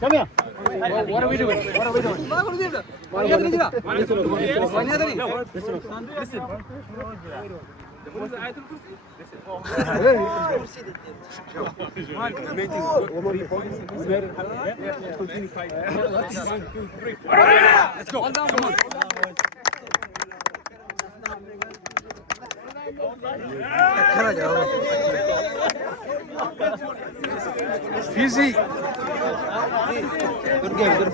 Come here. What are we doing? What are we doing? Listen. Let's go. Come on. Easy. Good game, bro.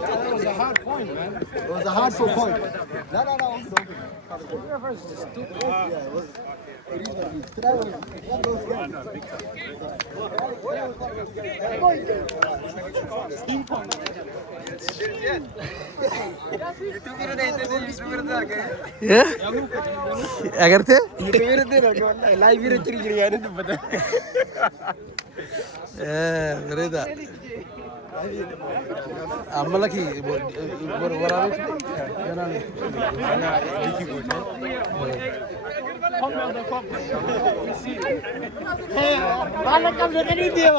That was a hard point, man. It was a hard point. No. Whoever is stupid. Yeah, it was. It is what it is. Today was one of those games. Ping pong. अगर थे live ही रखी गिरी यार तो पता मेरे दा अम्मला की बराबर बालक कम से नहीं दिया